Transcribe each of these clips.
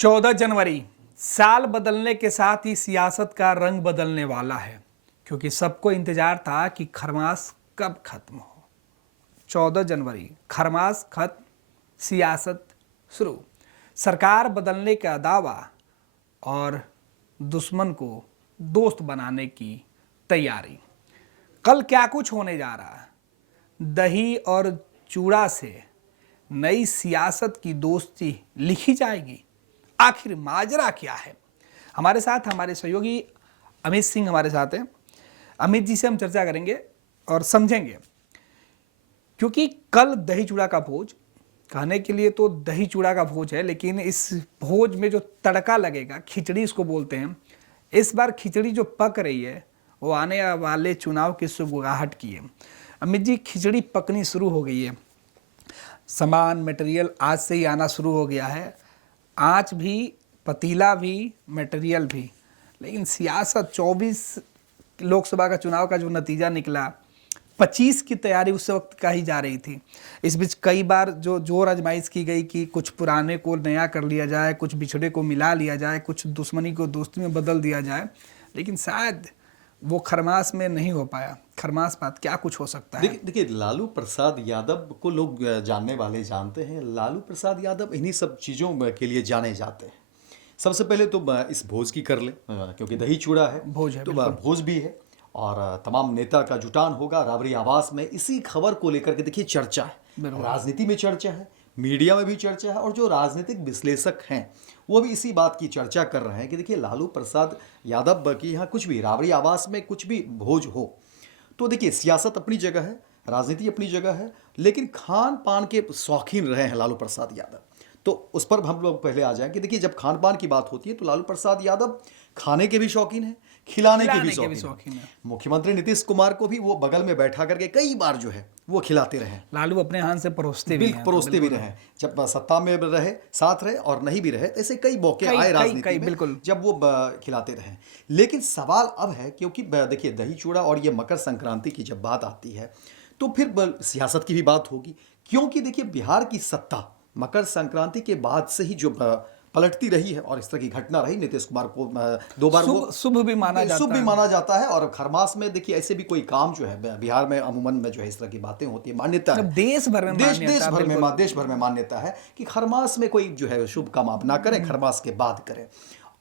14 जनवरी साल बदलने के साथ ही सियासत का रंग बदलने वाला है, क्योंकि सबको इंतजार था कि खरमास कब खत्म हो। 14 जनवरी खरमास खत्म, सियासत शुरू। सरकार बदलने का दावा और दुश्मन को दोस्त बनाने की तैयारी। कल क्या कुछ होने जा रहा है? दही और चूड़ा से नई सियासत की दोस्ती लिखी जाएगी। आखिर माजरा क्या है? हमारे साथ हमारे सहयोगी अमित सिंह हमारे साथ हैं। अमित जी से हम चर्चा करेंगे और समझेंगे, क्योंकि कल दही चूड़ा का भोज, कहने के लिए तो दही चूड़ा का भोज है, लेकिन इस भोज में जो तड़का लगेगा, खिचड़ी इसको बोलते हैं, इस बार खिचड़ी जो पक रही है वो आने वाले चुनाव की सुगबुगाहट की है। अमित जी, खिचड़ी पकनी शुरू हो गई है, सामान मटेरियल आज से ही आना शुरू हो गया है, आँच भी, पतीला भी, मटेरियल भी। लेकिन सियासत 24 लोकसभा का चुनाव का जो नतीजा निकला, 25 की तैयारी उस वक्त का ही जा रही थी। इस बीच कई बार जो जोर आजमाइश की गई कि कुछ पुराने को नया कर लिया जाए, कुछ बिछड़े को मिला लिया जाए, कुछ दुश्मनी को दोस्ती में बदल दिया जाए, लेकिन शायद वो खरमास में नहीं हो पाया। खरमास बात क्या कुछ हो सकता है? देखिए लालू प्रसाद यादव को लोग जानने वाले जानते हैं। लालू प्रसाद यादव इन्हीं सब चीज़ों के लिए जाने जाते हैं। सबसे पहले तो इस भोज की कर ले, क्योंकि दही चूड़ा है, भोज है, तो बिल्कुल। भोज भी है और तमाम नेता का जुटान होगा राबरी आवास में। इसी खबर को लेकर के देखिए चर्चा है, बिल्कुल। राजनीति में चर्चा है, मीडिया में भी चर्चा है, और जो राजनीतिक विश्लेषक हैं वो भी इसी बात की चर्चा कर रहे हैं कि देखिए लालू प्रसाद यादव की यहाँ कुछ भी, राबरी आवास में कुछ भी भोज हो, तो देखिए सियासत अपनी जगह है, राजनीति अपनी जगह है, लेकिन खान पान के शौकीन रहे हैं लालू प्रसाद यादव। तो उस पर हम लोग पहले आ जाएं कि देखिए जब खान पान की बात होती है तो लालू प्रसाद यादव खाने के भी शौकीन हैं, खिलाने के भी शौकीन हैं। मुख्यमंत्री नीतीश कुमार को भी वो बगल में बैठा करके कई बार जो है वो खिलाते रहे। लालू अपने हाथ से परोसते भी हैं, परोसते भी रहे, जब सत्ता में रहे साथ रहे और नहीं भी रहे, ऐसे कई मौके आए राजनीति में बिल्कुल, जब वो खिलाते रहे। लेकिन सवाल अब है, क्योंकि देखिए दही चूड़ा और ये मकर संक्रांति की जब बात आती है तो फिर सियासत की भी बात होगी, क्योंकि देखिए बिहार की सत्ता मकर संक्रांति के बाद से ही जो पलटती रही है और इस तरह की घटना रही। नीतीश कुमार को 2 बार वो शुभ भी माना जाता है और खरमास में देखिए ऐसे भी कोई काम जो है बिहार में अमूमन में जो है इस तरह की बातें होती है, मान्यता है, देश भर में मान्यता है कि खरमास में कोई जो है शुभ काम आप ना करें, खरमास के बाद करें।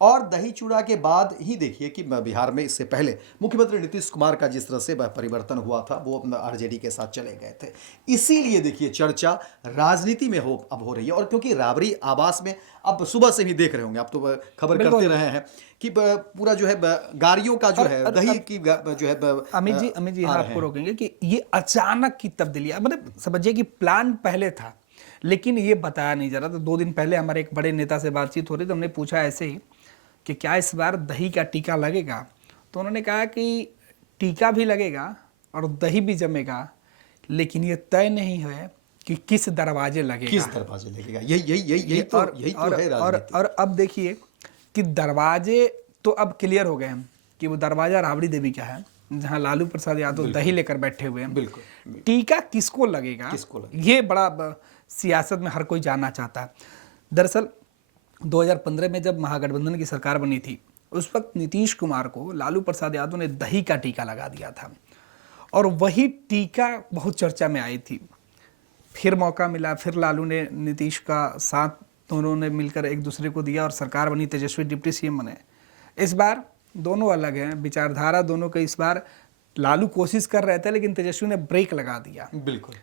और दही चूड़ा के बाद ही देखिए कि बिहार में इससे पहले मुख्यमंत्री नीतीश कुमार का जिस तरह से परिवर्तन हुआ था, वो आरजेडी के साथ चले गए थे। इसीलिए देखिए चर्चा राजनीति में अब हो रही है। और क्योंकि राबरी आवास में अब सुबह से भी देख रहे होंगे आप, तो खबर करते रहे हैं कि पूरा जो है गाड़ियों का जो है दही की जो है अमित जी आपको रोकेंगे कि ये अचानक की तब्दीली, मतलब समझिए कि प्लान पहले था लेकिन ये बताया नहीं जा रहा था। 2 दिन पहले हमारे एक बड़े नेता से बातचीत हो रही, तो हमने पूछा ऐसे ही कि क्या इस बार दही का टीका लगेगा, तो उन्होंने कहा कि टीका भी लगेगा और दही भी जमेगा, लेकिन ये तय नहीं है कि किस दरवाजे लगेगा। यही तो है राजनीति। और अब देखिए कि दरवाजे तो अब क्लियर हो गए हैं कि वो दरवाजा राबड़ी देवी का है, जहां लालू प्रसाद यादव दही लेकर बैठे हुए हैं। बिल्कुल। टीका किसको लगेगा, ये बड़ा सियासत में हर कोई जानना चाहता है। दरअसल 2015 में जब महागठबंधन की सरकार बनी थी, उस वक्त नीतीश कुमार को लालू प्रसाद यादव ने दही का टीका लगा दिया था और वही टीका बहुत चर्चा में आई थी। फिर मौका मिला, फिर लालू ने नीतीश का साथ, दोनों ने मिलकर एक दूसरे को दिया और सरकार बनी, तेजस्वी डिप्टी सीएम बने। इस बार दोनों अलग हैं, विचारधारा दोनों का। इस बार लालू कोशिश कर रहे थे लेकिन तेजस्वी ने ब्रेक लगा दिया। बिल्कुल।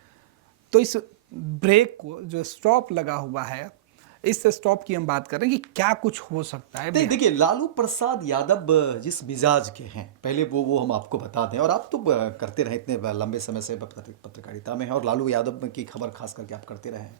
तो इस ब्रेक को, जो स्टॉप लगा हुआ है, इस स्टॉप की हम बात कर रहे हैं कि क्या कुछ हो सकता है। देखिए लालू प्रसाद यादव जिस मिजाज के हैं, पहले वो हम आपको बता दें, और आप तो करते रहे इतने लंबे समय से पत्रकारिता में हैं और लालू यादव की खबर खास करके आप करते रहे हैं।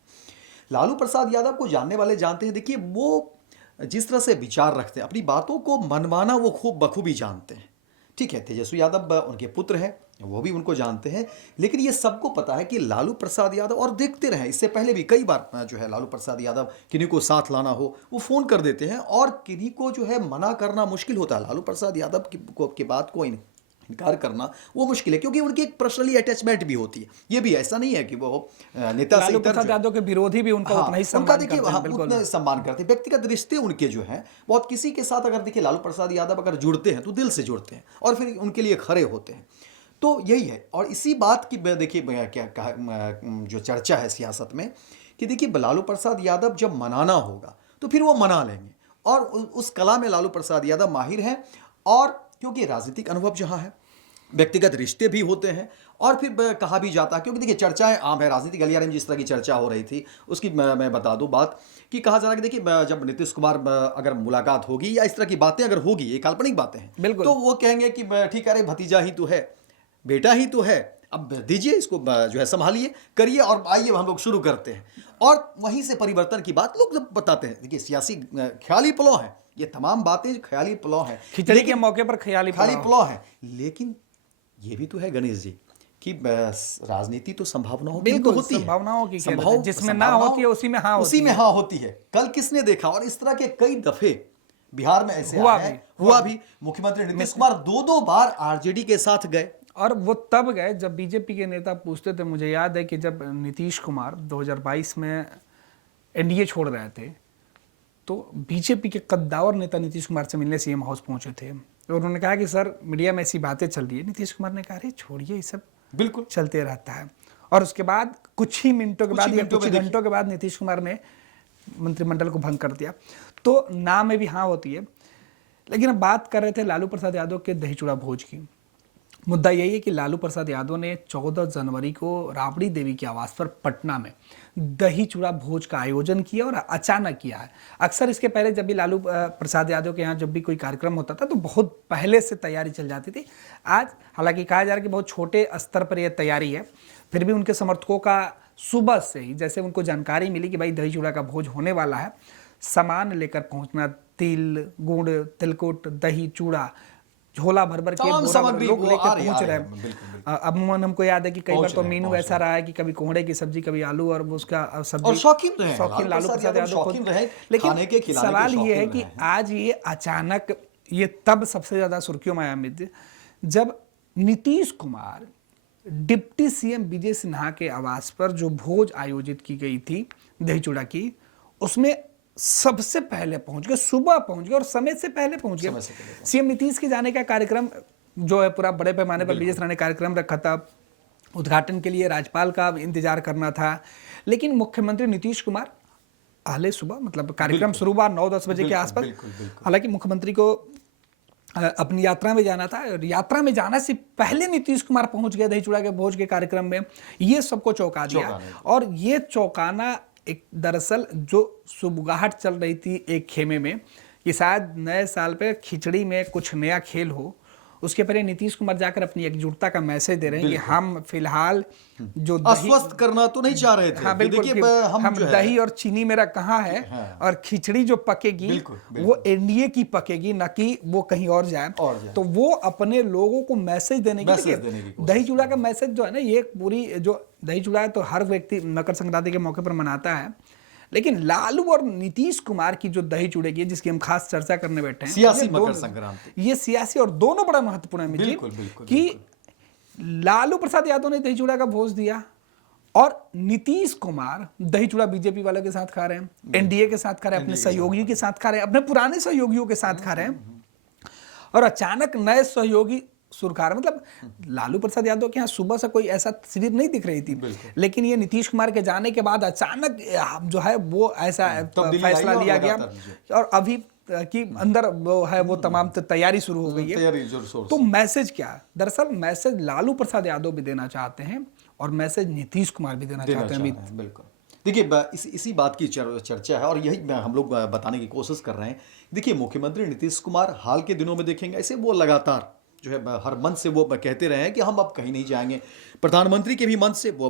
लालू प्रसाद यादव को जानने वाले जानते हैं, देखिए वो जिस तरह से विचार रखते हैं, अपनी बातों को मनवाना वो खूब बखूबी जानते हैं। ठीक है, तेजस्वी यादव उनके पुत्र हैं, वो भी उनको जानते हैं, लेकिन ये सबको पता है कि लालू प्रसाद यादव, और देखते रहे इससे पहले भी कई बार जो है लालू प्रसाद यादव किन्हीं को साथ लाना हो वो फ़ोन कर देते हैं और किन्हीं को जो है मना करना मुश्किल होता है। लालू प्रसाद यादव की बात को इनकार करना वो मुश्किल है, क्योंकि उनकी एक पर्सनली अटैचमेंट भी होती है। ये भी ऐसा नहीं है कि वो नेता से लालू इतर प्रसाद जो है। यादव के विरोधी भी उनका उतना ही उनका सम्मान देखिए करते हैं, बिल्कुल। उतना सम्मान करते हैं। व्यक्तिगत रिश्ते उनके जो हैं बहुत, किसी के साथ अगर देखिए लालू प्रसाद यादव अगर जुड़ते हैं तो दिल से जुड़ते हैं और फिर उनके लिए खड़े होते हैं। तो यही है, और इसी बात की देखिए क्या कहा जो चर्चा है सियासत में कि देखिए लालू प्रसाद यादव जब मनाना होगा तो फिर वो मना लेंगे, और उस कला में लालू प्रसाद यादव माहिर हैं। और क्योंकि राजनीतिक अनुभव जहाँ है, व्यक्तिगत रिश्ते भी होते हैं, और फिर कहा भी जाता है, क्योंकि देखिए चर्चाएं आम है राजनीतिक गलियारे में। जिस तरह की चर्चा हो रही थी उसकी मैं बता दूं बात कि कहा जा रहा है कि देखिए जब नीतीश कुमार अगर मुलाकात होगी या इस तरह की बातें अगर होगी, ये काल्पनिक बातें हैं, बिल्कुल। तो वो कहेंगे कि ठीक है, अरे भतीजा ही तो है, बेटा ही तो है, अब दीजिए इसको जो है संभालिए, करिए, और आइए हम लोग शुरू करते हैं। और वहीं से परिवर्तन की बात लोग जब बताते हैं, देखिए सियासी ख्याली पुलाव है, ये तमाम बातें ख्याली पुलाव है, खिचड़ी के मौके पर ख्याली पुलाव है। लेकिन ये भी तो है गणेश जी कि राजनीति तो संभावनाओं की तो होती है, संभावनाओं की जिसमें ना होती है उसी में हाँ होती है। कल किसने देखा, और इस तरह के कई दफे बिहार में ऐसे हुआ भी मुख्यमंत्री नीतीश कुमार 2-2 बार आरजेडी के साथ गए, और वो तब गए जब बीजेपी के नेता पूछते थे। मुझे याद है कि जब नीतीश कुमार 2022 में एनडीए छोड़ रहे थे तो बीजेपी के कद्दावर नेता नीतीश कुमार से मिलने सीएम हाउस पहुंचे थे, और उन्होंने कहा कि सर मीडिया में ऐसी बातें चल रही है। नीतीश कुमार ने कहा अरे छोड़िए, ये सब बिल्कुल चलते रहता है। और उसके बाद कुछ ही मिनटों के बाद या कुछ घंटों के बाद नीतीश कुमार ने मंत्रिमंडल को भंग कर दिया। तो नाम में भी हाँ होती है। लेकिन अब बात कर रहे थे लालू प्रसाद यादव के दही चूड़ा भोज की। मुद्दा यही है कि लालू प्रसाद यादव ने 14 जनवरी को राबड़ी देवी के आवास पर पटना में दही चूड़ा भोज का आयोजन किया, और अचानक किया है। अक्सर इसके पहले जब भी लालू प्रसाद यादव के यहाँ जब भी कोई कार्यक्रम होता था तो बहुत पहले से तैयारी चल जाती थी। आज हालांकि कहा जा रहा है कि बहुत छोटे स्तर पर यह तैयारी है, फिर भी उनके समर्थकों का सुबह से ही जैसे उनको जानकारी मिली कि भाई दही चूड़ा का भोज होने वाला है, सामान लेकर पहुंचना, तिल, गुड़, तिलकुट, दही, चूड़ा, झोला भर भर के लोग लेकर पहुंच रहे हैं। अमूमन हमको याद है कि कई बार तो मेनू ऐसा रहा है कि कभी कोहड़े की सब्जी, कभी आलू, और उसका सब्जी। और शौकीन लालू प्रसाद यादव शौकीन रहे। लेकिन सवाल ये है कि आज ये अचानक, ये तब सबसे ज्यादा सुर्खियों में आया मित्र जब नीतीश कुमार डिप्टी सीएम विजय सिन्हा के आवास पर जो भोज आयोजित की गई थी दही चूड़ा की, उसमें सबसे पहले पहुंच गए, सुबह पहुंच गए और समय से पहले पहुंच गए। सीएम नीतीश के जाने का कार्यक्रम जो है पूरा बड़े पैमाने पर विजय सिन्हा ने कार्यक्रम रखा था। उद्घाटन के लिए राज्यपाल का इंतजार करना था, लेकिन मुख्यमंत्री नीतीश कुमार पहले सुबह, मतलब कार्यक्रम शुरू हुआ 9-10 बजे के आसपास। हालांकि मुख्यमंत्री को अपनी यात्रा में जाना था, और यात्रा में जाने से पहले नीतीश कुमार पहुंच गए दही चूड़ा के भोज के कार्यक्रम में। ये सबको चौंका दिया, और ये चौंकाना एक दरअसल जो सुबगाहट चल रही थी एक खेमे में कि शायद नए साल पे खिचड़ी में कुछ नया खेल हो, उसके पहले नीतीश कुमार जाकर अपनी एकजुटता का मैसेज दे रहे हैं कि हम फिलहाल जो अस्वस्थ करना तो नहीं चाह रहे थे। हाँ बिल्कुल, हम दही और चीनी मेरा कहाँ है, और खिचड़ी जो पकेगी वो एनडीए की पकेगी, न कि वो कहीं और जाए। तो वो अपने लोगों को मैसेज देने की दही चूड़ा का मैसेज जो है ना, ये पूरी जो दही चूड़ा है तो हर व्यक्ति मकर संक्रांति के मौके पर मनाता है, लेकिन लालू और नीतीश कुमार की जो दही चूड़े की है, जिसकी हम खास चर्चा करने बैठे हैं, सियासी मकर संक्रांति, ये सियासी और दोनों बड़ा महत्वपूर्ण है मित्र, कि लालू प्रसाद यादव ने दही चूड़ा का भोज दिया और नीतीश कुमार दही चूड़ा बीजेपी वालों के साथ खा रहे हैं, एनडीए के साथ खा रहे हैं, अपने सहयोगियों के साथ खा रहे हैं, अपने पुराने सहयोगियों के साथ खा रहे हैं, और अचानक नए सहयोगी सुरकार, मतलब लालू प्रसाद यादव के यहाँ सुबह से कोई ऐसा तस्वीर नहीं दिख रही थी, लेकिन ये नीतीश कुमार के जाने के बाद अचानक जो है वो ऐसा फैसला लिया गया, और अभी कि अंदर वो है वो तमाम तैयारी शुरू हो गई है। तो मैसेज क्या, दरअसल मैसेज लालू प्रसाद यादव भी देना चाहते हैं और मैसेज नीतीश कुमार भी देना चाहते हैं। बिल्कुल, देखिए इसी बात की चर्चा है और यही हम लोग बताने की कोशिश कर रहे हैं। देखिए मुख्यमंत्री नीतीश कुमार हाल के दिनों में देखेंगे ऐसे वो लगातार जो है हर मन से वो कहते रहे हैं कि हम अब कहीं नहीं जाएंगे। प्रधानमंत्री के भी मन से वो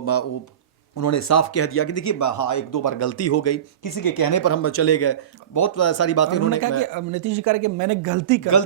उन्होंने साफ कह दिया कि देखिए हाँ एक दो बार गलती हो गई, किसी के कहने पर हम चले गए, बहुत सारी बातें उन्होंने कहा कि नीतीश जी कह कि मैंने गलती कर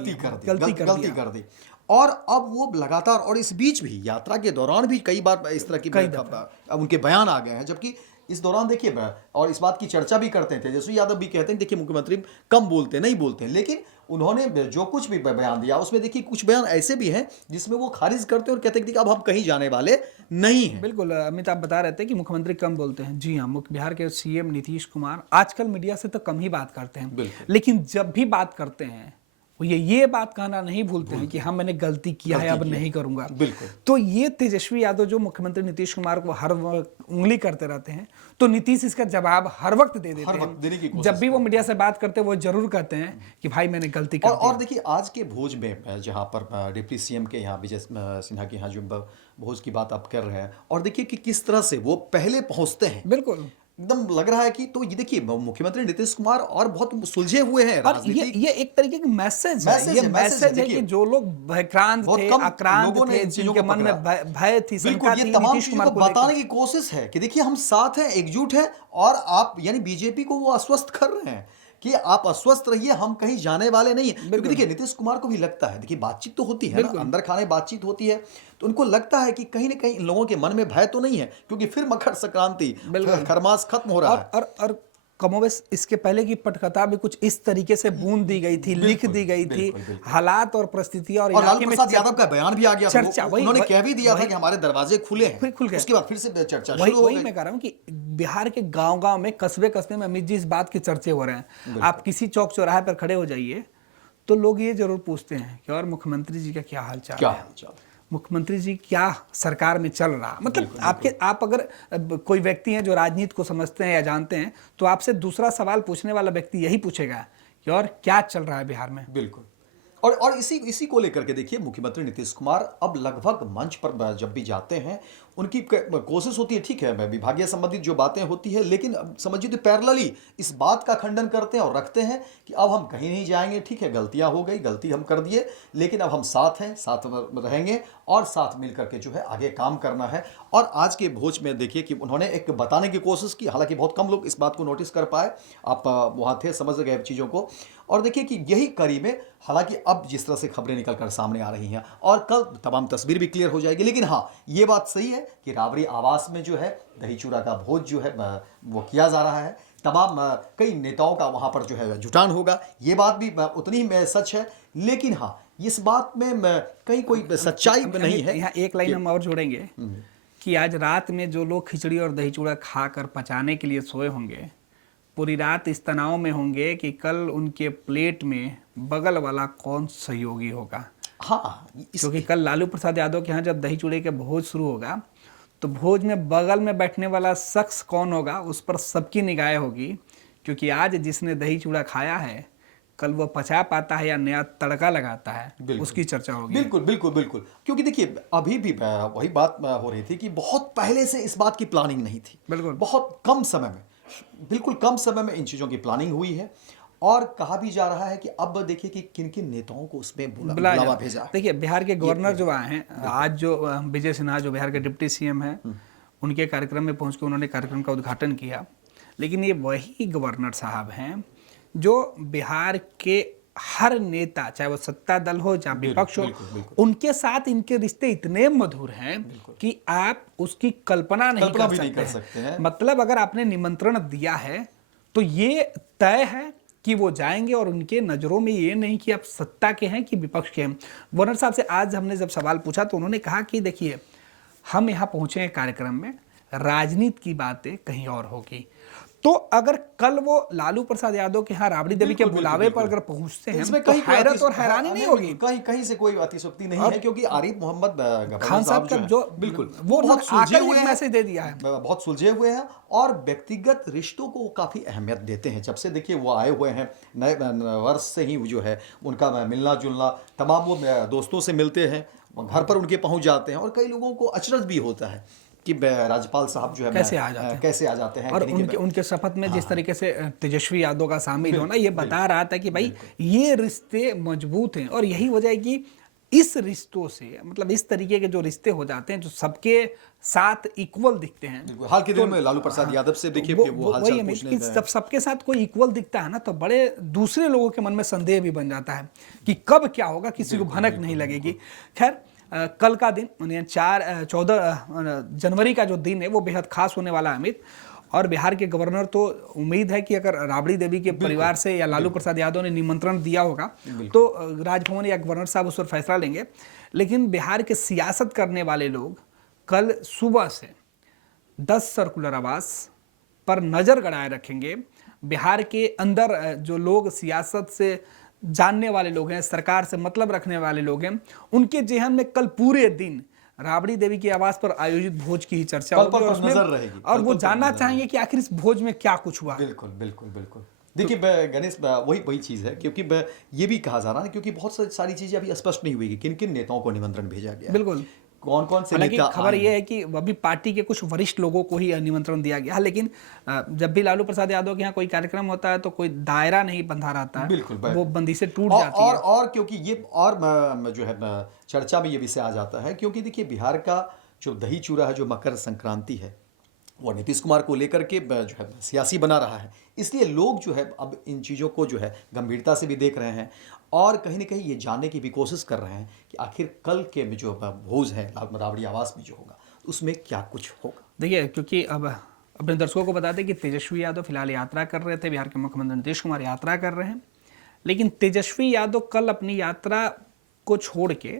दी। और अब वो लगातार, और इस बीच भी यात्रा के दौरान भी कई बार इस तरह की अब उनके बयान आ गए हैं, जबकि इस दौरान देखिए और इस बात की चर्चा भी करते हैं, तेजस्वी यादव भी कहते हैं देखिए मुख्यमंत्री कम बोलते नहीं बोलते हैं, लेकिन उन्होंने जो कुछ भी बयान दिया उसमें देखिए कुछ बयान ऐसे भी हैं जिसमें वो खारिज करते हैं और कहते हैं कि अब हम कहीं जाने वाले नहीं हैं। बिल्कुल अमित, आप बता रहे थे कि मुख्यमंत्री कम बोलते हैं। जी हाँ, मुख्य बिहार के सीएम नीतीश कुमार आजकल मीडिया से तो कम ही बात करते हैं, बिल्कुल। लेकिन जब भी बात करते हैं वो ये बात कहना नहीं भूलते हैं कि हाँ मैंने गलती किया है, अब नहीं करूंगा। बिल्कुल। तो ये तेजस्वी यादव जो मुख्यमंत्री नीतीश कुमार को हर वक्त उंगली करते रहते हैं, तो नीतीश इसका जवाब हर वक्त दे देते हर वक्त देने की हैं। कोशिश जब भी वो मीडिया से बात करते हैं वो जरूर कहते हैं कि भाई मैंने गलती कर दी। और देखिए आज के भोज में जहाँ पर डिप्टी सीएम के यहाँ विजय सिन्हा के यहाँ जो भोज की बात आप कर रहे हैं, और देखिए कि किस तरह से वो पहले पहुंचते हैं, बिल्कुल, एकदम लग रहा है कि तो ये देखिए मुख्यमंत्री नीतीश कुमार और बहुत सुलझे हुए हैं और राजनीतिक। ये एक तरीके की मैसेज है, मैसेज ये है, मैसेज मैसेज है देखिए। कि जो लोग भयक्रांत बहुत थे, कम आक्रांत लोगों ने थे, इन चीजों जिनके को मन में पकड़ा। भय थी, बिल्कुल, शंका ये थी तमाम नीतीश चीजों कुमार को को लेकर। बताने की कोशिश है कि देखिए हम साथ हैं, एकजुट हैं, और आप यानी बीजेपी को वो आश्वस्त कर रहे हैं कि आप अस्वस्थ रहिए, हम कहीं जाने वाले नहीं है। क्योंकि देखिए नीतीश कुमार को भी लगता है, देखिए बातचीत तो होती है ना, अंदर खाने बातचीत होती है, तो उनको लगता है कि कहीं ना कहीं इन लोगों के मन में भय तो नहीं है, क्योंकि फिर मकर संक्रांति, खरमास खत्म हो रहा है। और कमोबेश इसके पहले की पटकथा भी कुछ इस तरीके से बूंद दी गई थी, लिख दी गई थी, हालात और परिस्थितियां और लालू इलाके में प्रसाद यादव का बयान भी आ गया था, चर्चा, उन्होंने कह भी दिया था कि हमारे दरवाजे खुले हैं, फिर खुल गए। उसके बाद फिर से चर्चा वही शुरू हो गई। मैं कह रहा हूँ कि बिहार के गांव-गांव में, कस्बे-कस्बे में अमित जी इस बात के चर्चे हो रहे हैं। आप किसी चौक चौराहे पर खड़े हो जाइए तो लोग ये जरूर पूछते हैं कि और मुख्यमंत्री जी का क्या हाल चाल है, मुख्यमंत्री जी क्या सरकार में चल रहा। मतलब आप अगर कोई व्यक्ति हैं जो राजनीति को समझते हैं या जानते हैं, तो आपसे दूसरा सवाल पूछने वाला व्यक्ति यही पूछेगा कि और क्या चल रहा है बिहार में। बिल्कुल। और इसी को लेकर के देखिए मुख्यमंत्री नीतीश कुमार अब लगभग मंच पर जब भी जाते हैं, उनकी कोशिश होती है, ठीक है विभागीय संबंधित जो बातें होती है, लेकिन समझिए तो पैरेलली इस बात का खंडन करते हैं और रखते हैं कि अब हम कहीं नहीं जाएंगे, ठीक है गलतियां हो गई, गलती हम कर दिए, लेकिन अब हम साथ हैं, साथ रहेंगे और साथ मिलकर के जो है आगे काम करना है। और आज के भोज में देखिए कि उन्होंने एक बताने की कोशिश की, हालांकि बहुत कम लोग इस बात को नोटिस कर पाए, आप वहाँ थे, समझ गए चीज़ों को। और देखिए कि यही कड़ी में, हालांकि अब जिस तरह से खबरें निकल कर सामने आ रही हैं और कल तमाम तस्वीर भी क्लियर हो जाएगी, लेकिन हाँ ये बात सही है कि राबड़ी आवास में जो है दही चूड़ा का भोज जो है वो किया जा रहा है। तमाम कई नेताओं का वहाँ पर जो है जुटान होगा, ये बात भी उतनी ही सच है, लेकिन हाँ इस बात में कहीं कोई सच्चाई नहीं है। यहाँ एक लाइन हम और जोड़ेंगे कि आज रात में जो लोग खिचड़ी और दही चूड़ा खाकर पचाने के लिए सोए होंगे, पूरी रात इस तनाव में होंगे कि कल उनके प्लेट में बगल वाला कौन सहयोगी होगा। हाँ, क्योंकि कल लालू प्रसाद यादव के यहाँ जब दही चूड़े के भोज शुरू होगा, तो भोज में बगल में बैठने वाला शख्स कौन होगा उस पर सबकी निगाहें होगी, क्योंकि आज जिसने दही चूड़ा खाया है कल वो पचा पाता है या नया तड़का लगाता है, उसकी चर्चा होगी। बिल्कुल बिल्कुल बिल्कुल। क्योंकि देखिए अभी भी वही बात हो रही थी कि बहुत पहले से इस बात की प्लानिंग नहीं थी, बिल्कुल बहुत कम समय में, बिल्कुल कम समय में इन चीज़ों की प्लानिंग हुई है। और कहा भी जा रहा है कि अब देखिए कि किन किन नेताओं को उसमें बुलावा भेजा। देखिए बिहार के गवर्नर जो आए हैं आज, जो विजय सिन्हा जो बिहार के डिप्टी सीएम हैं, उनके कार्यक्रम में पहुंच के उन्होंने कार्यक्रम का उद्घाटन किया। लेकिन ये वही गवर्नर साहब हैं जो बिहार के हर नेता, चाहे वो सत्ता दल हो चाहे विपक्ष हो, उनके साथ इनके रिश्ते इतने मधुर हैं कि आप उसकी कल्पना नहीं कर सकते हैं। मतलब अगर आपने निमंत्रण दिया है तो ये तय है कि वो जाएंगे, और उनके नज़रों में ये नहीं कि आप सत्ता के हैं कि विपक्ष के हैं। गवर्नर साहब से आज हमने जब सवाल पूछा तो उन्होंने कहा कि देखिए हम यहाँ पहुँचे हैं कार्यक्रम में, राजनीति की बातें कहीं और होगी। तो अगर कल वो लालू प्रसाद यादव के यहाँ राबड़ी देवी के बुलावे पर अगर पहुंचते हैं तो हैरत और हैरानी नहीं होगी। कहीं से कोई अतिशयोक्ति नहीं है, क्योंकि आरिफ मोहम्मद खान साहब का जो बिल्कुल वो बहुत सुलझे हुए हैं, मैसेज दे दिया है, बहुत सुलझे हुए हैं और व्यक्तिगत रिश्तों को काफी अहमियत देते हैं। जब से देखिए वो आए हुए हैं नए वर्ष से ही जो है उनका मिलना जुलना, तमाम वो दोस्तों से मिलते हैं, घर पर उनके पहुंच जाते हैं, और कई लोगों को अचरज भी होता है कि राज्यपाल साहब जो है कैसे आ जाते हैं। और उनके शपथ में जिस तरीके से तेजस्वी यादव का शामिल होना, ये बता रहा था कि भाई ये रिश्ते मजबूत हैं। और यही वजह है कि इस रिश्तों से, मतलब इस तरीके के जो रिश्ते हो जाते हैं जो सबके साथ इक्वल दिखते हैं। हाल के दिनों में लालू प्रसाद यादव से देखिए वो हालचाल पूछने में जब सबके साथ कोई इक्वल दिखता है ना, तो बड़े दूसरे लोगों के मन में संदेह भी बन जाता है कि कब क्या होगा, किसी को भनक नहीं लगेगी। खैर कल का दिन 14 जनवरी का जो दिन है वो बेहद खास होने वाला है अमित। और बिहार के गवर्नर तो उम्मीद है कि अगर राबड़ी देवी के परिवार से या लालू प्रसाद यादव ने निमंत्रण दिया होगा तो राजभवन या गवर्नर साहब उस पर फैसला लेंगे। लेकिन बिहार के सियासत करने वाले लोग कल सुबह से 10 सर्कुलर आवास पर नज़र गड़ाए रखेंगे। बिहार के अंदर जो लोग सियासत से जानने वाले लोग हैं, सरकार से मतलब रखने वाले लोग हैं, उनके जेहन में कल पूरे दिन राबड़ी देवी के आवास पर आयोजित भोज की ही चर्चा होगी और उसमें नजर रहेगी, और वो जानना चाहेंगे कि आखिर इस भोज में क्या कुछ हुआ। बिल्कुल बिल्कुल बिल्कुल। देखिए गणेश, वही चीज़ है, क्योंकि ये भी कहा जा रहा है क्योंकि बहुत सारी चीज़ें अभी स्पष्ट नहीं हुई कि किन किन नेताओं को निमंत्रण भेजा गया, बिल्कुल, कौन कौन से हालांकि नेता खबर यह है कि अभी पार्टी के कुछ वरिष्ठ लोगों को ही निमंत्रण दिया गया है। लेकिन जब भी लालू प्रसाद यादव के यहाँ कोई कार्यक्रम होता है तो कोई दायरा नहीं बंधा रहता है, बिल्कुल, वो बंदी से टूट जाती है। और क्योंकि ये और जो है चर्चा में ये विषय आ जाता है क्योंकि देखिए बिहार का जो दही चूड़ा है, जो मकर संक्रांति है, वो नीतीश कुमार को लेकर के जो है सियासी बना रहा है। इसलिए लोग जो है अब इन चीज़ों को जो है गंभीरता से भी देख रहे हैं और कहीं ना कहीं ये जानने की भी कोशिश कर रहे हैं कि आखिर कल के में जो भोज है राबड़ी आवास में जो होगा उसमें क्या कुछ होगा। देखिए, क्योंकि अब अपने दर्शकों को बता दें कि तेजस्वी यादव फिलहाल यात्रा कर रहे थे, बिहार के मुख्यमंत्री नीतीश कुमार यात्रा कर रहे हैं। लेकिन तेजस्वी यादव कल अपनी यात्रा को छोड़ के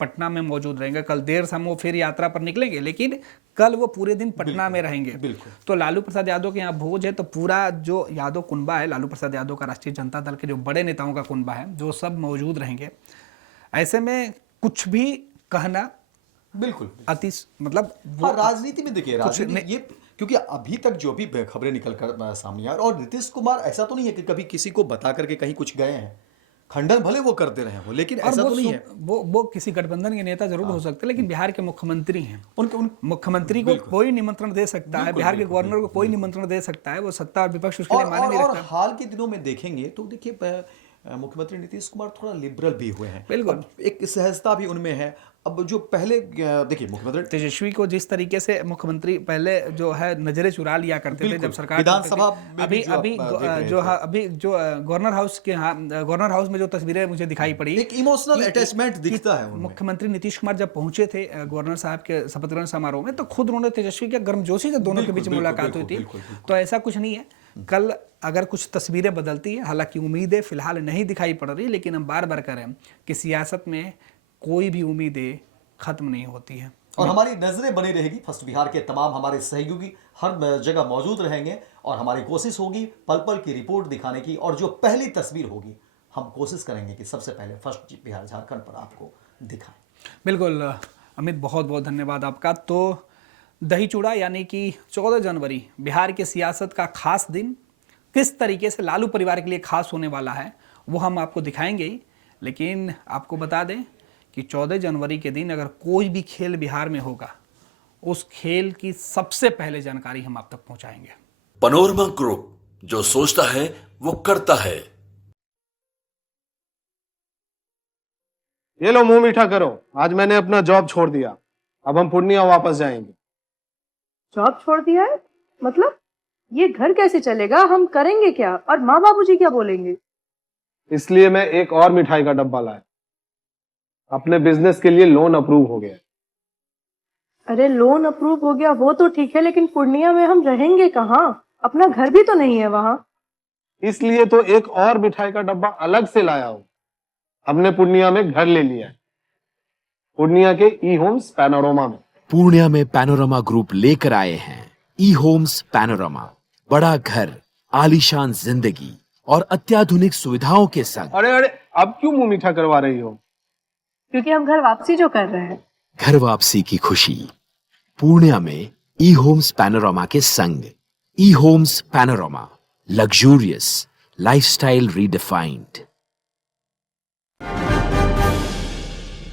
पटना में मौजूद रहेंगे। कल देर शाम वो फिर यात्रा पर निकलेंगे, लेकिन कल वो पूरे दिन पटना में रहेंगे। तो लालू प्रसाद यादव के यहाँ भोज है, तो पूरा जो यादव कुनबा है, लालू प्रसाद यादव का राष्ट्रीय जनता दल के जो बड़े नेताओं का कुनबा है, जो सब मौजूद रहेंगे। ऐसे में कुछ भी कहना बिल्कुल अति मतलब राजनीति में देखिए ये क्योंकि अभी तक जो भी खबरें निकल कर सामने आ, और नीतीश कुमार ऐसा तो नहीं है कि कभी किसी को बता करके कहीं कुछ गए हैं, खंडन भले वो करते रहे हो, लेकिन ऐसा तो नहीं है। वो किसी गठबंधन के नेता जरूर हो सकते हैं, लेकिन बिहार के मुख्यमंत्री हैं, उन मुख्यमंत्री को कोई निमंत्रण दे सकता है, बिहार के गवर्नर को कोई निमंत्रण दे सकता है, वो सत्ता और विपक्ष उसके लिए मायने नहीं रखता। और हाल के दिनों में देखेंगे तो देखिए मुख्यमंत्री नीतीश कुमार थोड़ा लिबरल भी हुए हैं, बिल्कुल एक सहजता भी उनमें है। अब जो पहले देखिए मुख्यमंत्री तेजस्वी को जिस तरीके से मुख्यमंत्री पहले जो है नजरें चुरा लिया करते थे जब सरकार विधानसभा अभी जो गवर्नर हाउस के गवर्नर हाउस में जो तस्वीरें मुझे दिखाई पड़ी, एक इमोशनल अटैचमेंट दिखता है उनमें। मुख्यमंत्री नीतीश कुमार जब पहुंचे थे गवर्नर साहब के शपथ ग्रहण समारोह में, तो खुद उन्होंने तेजस्वी के गर्मजोशी से दोनों के बीच मुलाकात हुई थी। तो ऐसा कुछ नहीं है, कल अगर कुछ तस्वीरें बदलती है, हालांकि उम्मीदें फिलहाल नहीं दिखाई पड़ रही, लेकिन हम बार बार करें कि सियासत में कोई भी उम्मीदें खत्म नहीं होती है और हमारी नजरें बनी रहेगी। फर्स्ट बिहार के तमाम हमारे सहयोगी हर जगह मौजूद रहेंगे और हमारी कोशिश होगी पल पल की रिपोर्ट दिखाने की, और जो पहली तस्वीर होगी हम कोशिश करेंगे कि सबसे पहले फर्स्ट बिहार झारखंड पर आपको दिखाएं। बिल्कुल अमित, बहुत बहुत धन्यवाद आपका। तो दही चूड़ा यानी कि 14 जनवरी बिहार के सियासत का खास दिन किस तरीके से लालू परिवार के लिए खास होने वाला है वो हम आपको दिखाएंगे ही, लेकिन आपको बता दें कि 14 जनवरी के दिन अगर कोई भी खेल बिहार में होगा, उस खेल की सबसे पहले जानकारी हम आप तक पहुंचाएंगे। पैनोरमा ग्रुप, जो सोचता है वो करता है। ये लो मुंह मीठा करो, आज मैंने अपना जॉब छोड़ दिया, अब हम पूर्णिया वापस जाएंगे। जॉब छोड़ दिया है? मतलब ये घर कैसे चलेगा? हम करेंगे क्या? और माँ बाबूजी क्या बोलेंगे? इसलिए मैं एक और मिठाई का डब्बा लाया, अपने बिजनेस के लिए लोन अप्रूव हो गया। अरे लोन अप्रूव हो गया वो तो ठीक है, लेकिन पूर्णिया में हम रहेंगे कहाँ? अपना घर भी तो नहीं है वहाँ। इसलिए तो एक और मिठाई का डब्बा अलग से लाया हूँ। हमने पूर्णिया में घर ले लिया है, पूर्णिया के ई होम्स पैनोरमा में। पूर्णिया में पैनोरमा ग्रुप लेकर आए हैं ई होम्स पैनोरमा, बड़ा घर, आलीशान जिंदगी और अत्याधुनिक सुविधाओं के संग। अरे अब क्यों मुंह मीठा करवा रही हो? क्योंकि हम घर वापसी जो कर रहे हैं। घर वापसी की खुशी पूर्णिया में ई होम्स पैनोरमा के संग। E homes panorama, luxurious lifestyle redefined.